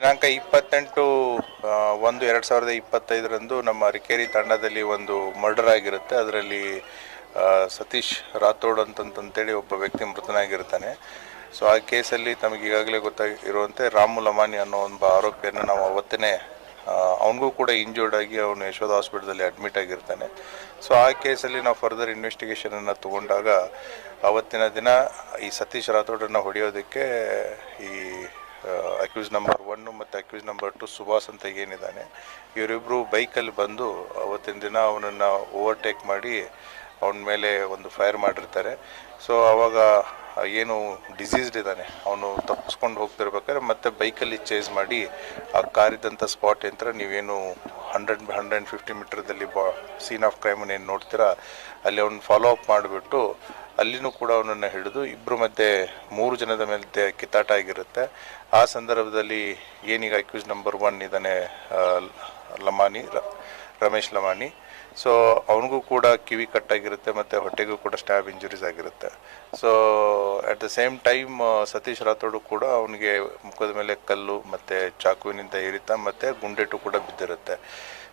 ದಿನಾಂಕ 28/1/2025 ನಮ್ಮ ಅರಕೇರಿ ತಂಡದಲ್ಲಿ ಒಂದು ಮರ್ಡರ್ ಆಗಿರುತ್ತೆ. ಅದರಲ್ಲಿ ಸತೀಶ್ ರಾಥೋಡ್ ಅಂತಂತೇಳಿ ಒಬ್ಬ ವ್ಯಕ್ತಿ ಮೃತನಾಗಿರ್ತಾನೆ. ಸೊ ಆ ಕೇಸಲ್ಲಿ ತಮಗೆ ಈಗಾಗಲೇ ಗೊತ್ತಾಗಿರುವಂತೆ ರಾಮು ಲಮಾನಿ ಅನ್ನೋ ಒಬ್ಬ ಆರೋಪಿಯನ್ನು ನಾವು ಅವತ್ತೇ ಅವನಿಗೂ ಕೂಡ ಇಂಜೂರ್ಡ್ ಆಗಿ ಅವನು ಯಶೋಧ ಹಾಸ್ಪಿಟಲಲ್ಲಿ ಅಡ್ಮಿಟ್ ಆಗಿರ್ತಾನೆ. ಸೊ ಆ ಕೇಸಲ್ಲಿ ನಾವು ಫರ್ದರ್ ಇನ್ವೆಸ್ಟಿಗೇಷನನ್ನು ತಗೊಂಡಾಗ ಅವತ್ತಿನ ದಿನ ಈ ಸತೀಶ್ ರಾಥೋಡನ್ನು ಹೊಡೆಯೋದಕ್ಕೆ ಈ ಅಕ್ಯೂಸ್ ನಂಬರ್ 1 ಮತ್ತು ಅಕ್ಯೂಸ್ ನಂಬರ್ 2 ಸುಭಾಸ್ ಅಂತ ಏನಿದ್ದಾನೆ, ಇವರಿಬ್ಬರು ಬೈಕಲ್ಲಿ ಬಂದು ಅವತ್ತಿನ ದಿನ ಅವನನ್ನು ಓವರ್ಟೇಕ್ ಮಾಡಿ ಅವನ ಮೇಲೆ ಒಂದು ಫೈರ್ ಮಾಡಿರ್ತಾರೆ. ಸೊ ಆವಾಗ ಏನು ಡಿಸೀಸ್ಡ್ ಇದ್ದಾನೆ ಅವನು ತಪ್ಪಿಸ್ಕೊಂಡು ಹೋಗ್ತಿರ್ಬೇಕಾದ್ರೆ ಮತ್ತೆ ಬೈಕಲ್ಲಿ ಚೇಸ್ ಮಾಡಿ ಆ ಕಾರಿದ್ದಂಥ ಸ್ಪಾಟ್ ಯಂತ್ರ ನೀವೇನು 100-150 ಮೀಟರ್ದಲ್ಲಿ ಸೀನ್ ಆಫ್ ಕ್ರೈಮನ್ನು ಏನು ನೋಡ್ತೀರಾ ಅಲ್ಲಿ ಅವ್ನು ಫಾಲೋ ಅಪ್ ಮಾಡಿಬಿಟ್ಟು ಅಲ್ಲಿನೂ ಕೂಡ ಅವನನ್ನು ಹಿಡಿದು ಇಬ್ಬರು ಮಧ್ಯೆ 3 ಜನದ ಮೇಲೆ ಕಿತ್ತಾಟ ಆಗಿರುತ್ತೆ. ಆ ಸಂದರ್ಭದಲ್ಲಿ ಏನೀಗ ಅಕ್ಯೂಸ್ ನಂಬರ್ 1 ಇದ್ದಾನೆ ರಮೇಶ್ ಲಮಾನಿ, ಸೊ ಅವನಿಗೂ ಕೂಡ ಕಿವಿ ಕಟ್ಟಾಗಿರುತ್ತೆ ಮತ್ತು ಹೊಟ್ಟೆಗೂ ಕೂಡ ಸ್ಟ್ಯಾಬ್ ಇಂಜುರೀಸ್ ಆಗಿರುತ್ತೆ. So at the same time Satish Rathod ಕೂಡ ಅವನಿಗೆ ಮುಖದ ಮೇಲೆ ಕಲ್ಲು ಮತ್ತು ಚಾಕುವಿನಿಂದ ಇರಿತ ಮತ್ತು ಗುಂಡೆಟು ಕೂಡ ಬಿದ್ದಿರುತ್ತೆ.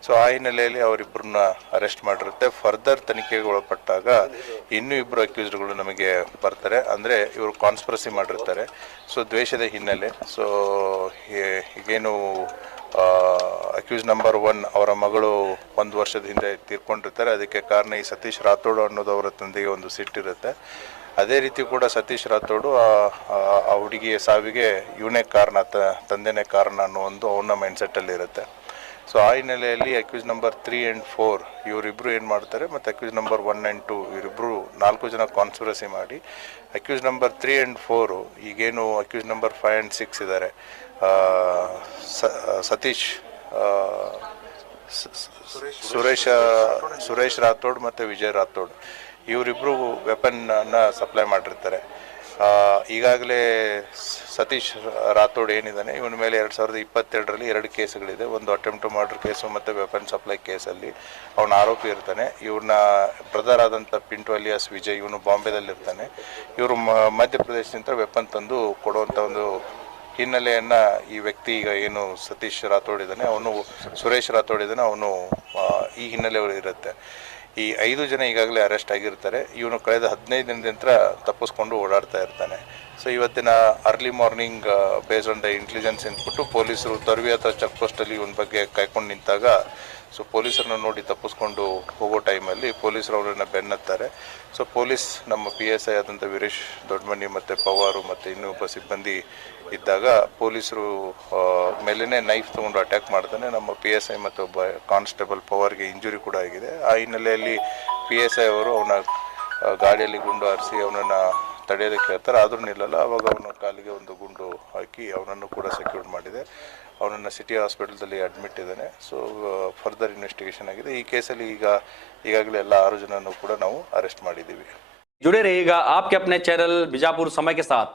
ಸೊ ಆ ಹಿನ್ನೆಲೆಯಲ್ಲಿ ಅವರಿಬ್ಬರನ್ನ ಅರೆಸ್ಟ್ ಮಾಡಿರುತ್ತೆ. ಫರ್ದರ್ ತನಿಖೆಗೆ ಒಳಪಟ್ಟಾಗ ಇನ್ನೂ ಇಬ್ಬರು ಅಕ್ಯೂಸ್ಡ್ಗಳು ನಮಗೆ ಬರ್ತಾರೆ. ಅಂದರೆ ಇವರು ಕಾನ್ಸ್ಪಿರಸಿ ಮಾಡಿರ್ತಾರೆ. ಸೊ ದ್ವೇಷದ ಹಿನ್ನೆಲೆ. ಸೊ ಈಗೇನು ಅಕ್ಯೂಸ್ ನಂಬರ್ 1 ಅವರ ಮಗಳು 1 ವರ್ಷದ ಹಿಂದೆ ತೀರ್ಕೊಂಡಿರ್ತಾರೆ. ಅದಕ್ಕೆ ಕಾರಣ ಈ ಸತೀಶ್ ರಾಥೋಡ್ ಅನ್ನೋದು ಅವರ ತಂದೆಗೆ ಒಂದು ಸಿಟ್ಟಿರುತ್ತೆ. ಅದೇ ರೀತಿ ಕೂಡ ಸತೀಶ್ ರಾಥೋಡು ಆ ಹುಡುಗಿಯ ಸಾವಿಗೆ ಇವನೇ ಕಾರಣ, ತಂದೆನೇ ಕಾರಣ ಅನ್ನೋ ಒಂದು ಅವನ ಮೈಂಡ್ಸೆಟ್ಟಲ್ಲಿ ಇರುತ್ತೆ. ಸೊ ಆ ಹಿನ್ನೆಲೆಯಲ್ಲಿ ಅಕ್ಯೂಸ್ ನಂಬರ್ 3 and 4 ಇವರಿಬ್ಬರು ಏನು ಮಾಡ್ತಾರೆ, ಮತ್ತು ಅಕ್ಯೂಸ್ ನಂಬರ್ 1 and 2 ಇವರಿಬ್ಬರು 4 ಜನ ಕಾನ್ಸ್ಪಿರಸಿ ಮಾಡಿ ಅಕ್ಯೂಸ್ ನಂಬರ್ 3 and 4 ಈಗೇನು ಅಕ್ಯೂಸ್ ನಂಬರ್ 5 and 6 ಇದ್ದಾರೆ, ಸತೀಶ್ ಸುರೇಶ್ ರಾಥೋಡ್ ಮತ್ತು ವಿಜಯ್ ರಾಥೋಡ್ ಇವರಿಬ್ಬರು ವೆಪನ್ನ ಸಪ್ಲೈ ಮಾಡಿರ್ತಾರೆ. ಈಗಾಗಲೇ ಸತೀಶ್ ರಾಥೋಡ್ ಏನಿದ್ದಾನೆ ಇವನ ಮೇಲೆ 2022ರಲ್ಲಿ 2 ಕೇಸ್ಗಳಿದೆ. ಒಂದು ಅಟೆಂಪ್ಟ್ ಟು ಮರ್ಡರ್ ಕೇಸು ಮತ್ತು ವೆಪನ್ ಸಪ್ಲೈ ಕೇಸಲ್ಲಿ ಅವನ ಆರೋಪಿ ಇರ್ತಾನೆ. ಇವ್ರನ್ನ ಬ್ರದರ್ ಆದಂಥ ಪಿಂಟು ಅಲಿಯಾಸ್ ವಿಜಯ್ ಇವನು ಬಾಂಬೆದಲ್ಲಿರ್ತಾನೆ. ಇವರು ಮಧ್ಯಪ್ರದೇಶದಿಂದ ವೆಪನ್ ತಂದು ಕೊಡುವಂಥ ಒಂದು ಹಿನ್ನೆಲೆಯನ್ನು ಈ ವ್ಯಕ್ತಿ ಈಗ ಏನು ಸತೀಶ್ ರಾಥೋಡ್ ಇದ್ದಾನೆ ಅವನು ಸುರೇಶ್ ರಾಥೋಡ್ ಇದ್ದಾನೆ ಅವನು ಈ ಹಿನ್ನೆಲೆ ಇರುತ್ತೆ. ಈ 5 ಜನ ಈಗಾಗಲೇ ಅರೆಸ್ಟ್ ಆಗಿರ್ತಾರೆ. ಇವನು ಕಳೆದ 15 ದಿನದಿಂದ ತಪ್ಪಿಸ್ಕೊಂಡು ಓಡಾಡ್ತಾ ಇರ್ತಾನೆ. ಸೊ ಇವತ್ತಿನ early morning based on the intelligence input ಪೊಲೀಸರು ತೊರ್ವಿ ಅಥವಾ ಚೆಕ್ ಪೋಸ್ಟಲ್ಲಿ ಇವನ ಬಗ್ಗೆ ಕಾಯ್ಕೊಂಡು ನಿಂತಾಗ ಸೊ ಪೊಲೀಸರನ್ನ ನೋಡಿ ತಪ್ಪಿಸ್ಕೊಂಡು ಹೋಗೋ ಟೈಮಲ್ಲಿ ಪೊಲೀಸರು ಅವರನ್ನು ಬೆನ್ನತ್ತಾರೆ. ಸೊ ಪೊಲೀಸ್ ನಮ್ಮ PSI ಆದಂಥ ವೀರೇಶ್ ದೊಡ್ಡಮನಿ ಮತ್ತು ಪವಾರು ಮತ್ತು ಇನ್ನೊಬ್ಬ ಸಿಬ್ಬಂದಿ ಇದ್ದಾಗ ಪೊಲೀಸರು ಮೇಲೇ ನೈಫ್ ತೊಗೊಂಡು ಅಟ್ಯಾಕ್ ಮಾಡ್ತಾನೆ. ನಮ್ಮ PSI ಮತ್ತು ಒಬ್ಬ ಕಾನ್ಸ್ಟೇಬಲ್ ಪವರ್ಗೆ ಇಂಜುರಿ ಕೂಡ ಆಗಿದೆ. ಆ ಹಿನ್ನೆಲೆಯಲ್ಲಿ PSI ಅವರು ಅವನ ಗಾಡಿಯಲ್ಲಿ ಗುಂಡು ಹಾರಿಸಿ ಅವನನ್ನು ತಡೆಯೋದಕ್ಕೆ ಹೇಳ್ತಾರೆ. ಆದರೂ ನಿಲ್ಲಲ್ಲ. ಆವಾಗ ಅವನ ಕಾಲಿಗೆ ಒಂದು ಗುಂಡು ಹಾಕಿ ಅವನನ್ನು ಕೂಡ ಸೆಕ್ಯೂರ್ ಮಾಡಿದೆ. ಅವನನ್ನು ಸಿಟಿ ಹಾಸ್ಪಿಟಲ್ದಲ್ಲಿ ಅಡ್ಮಿಟ್ ಇದ್ದಾನೆ. ಸೊ ಫರ್ದರ್ ಇನ್ವೆಸ್ಟಿಗೇಷನ್ ಆಗಿದೆ. ಈ ಕೇಸಲ್ಲಿ ಈಗಾಗಲೇ ಎಲ್ಲ 6 ಜನನೂ ಕೂಡ ನಾವು ಅರೆಸ್ಟ್ ಮಾಡಿದ್ದೀವಿ. जुड़े रहिएगा आपके अपने चैनल बीजापुर समय के साथ।